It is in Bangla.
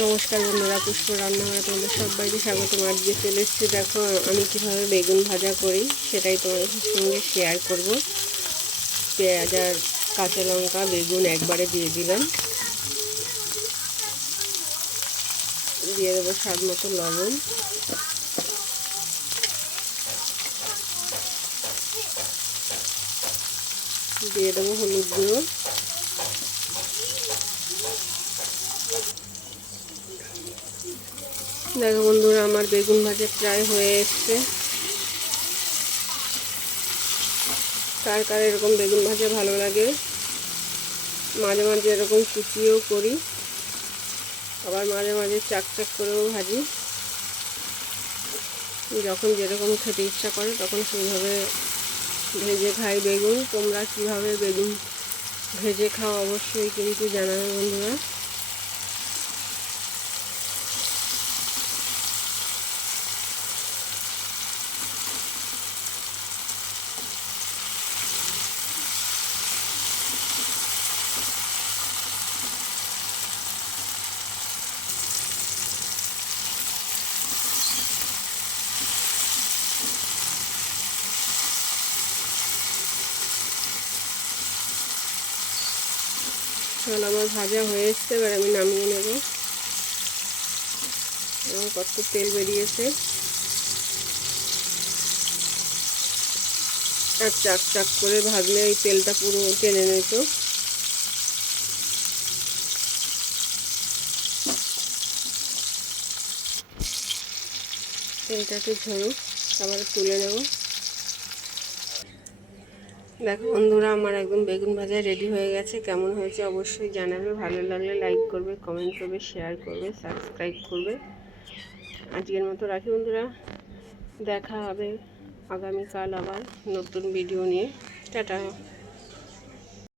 নমস্কার বন্ধুরা, পুষ্প রান্নাঘরে তোমাদের সবাইকে স্বাগত। আজকে চলে এসেছি। দেখো, আমি কীভাবে বেগুন ভাজা করি সেটাই তোমাদের সঙ্গে শেয়ার করব। পেঁয়াজ আর কাঁচা লঙ্কা, বেগুন একবারে দিয়ে দিলাম। দিয়ে দেবো স্বাদ মতো লবণ। দিয়ে দেবো হলুদ গুঁড়ো। দেখো বন্ধুরা, আমার বেগুন ভাজা প্রায় হয়ে এসছে। কার কার এরকম বেগুন ভাজা ভালো লাগে? মাঝে মাঝে এরকম কুচিয়েও করি। আবার মাঝে মাঝে চাক চাক করেও ভাজি। যখন যেরকম খেতে ইচ্ছা করে, তখন সেইভাবে ভেজে খাই বেগুন। তোমরা কীভাবে বেগুন ভেজে খাও অবশ্যই কিন্তু জানাবে বন্ধুরা। চল আমার ভাজা হয়ে এসছে, এবার আমি নামিয়ে নেব। এবং কত তেল বেরিয়েছে। আর চাক চাক করে ভাজলে এই তেলটা পুরো টেনে নিত তেলটা একটু ঝরুক আবার তুলে নেব। দেখো বন্ধুরা, আমার একদম বেগুন ভাজা রেডি হয়ে গেছে। কেমন হয়েছে অবশ্যই জানাবে। ভালো লাগলে লাইক করবে কমেন্ট করবে শেয়ার করবে সাবস্ক্রাইব করবে। আজকের মতো রাখি বন্ধুরা। দেখা হবে আগামীকাল আবার নতুন ভিডিও নিয়ে। টাটা।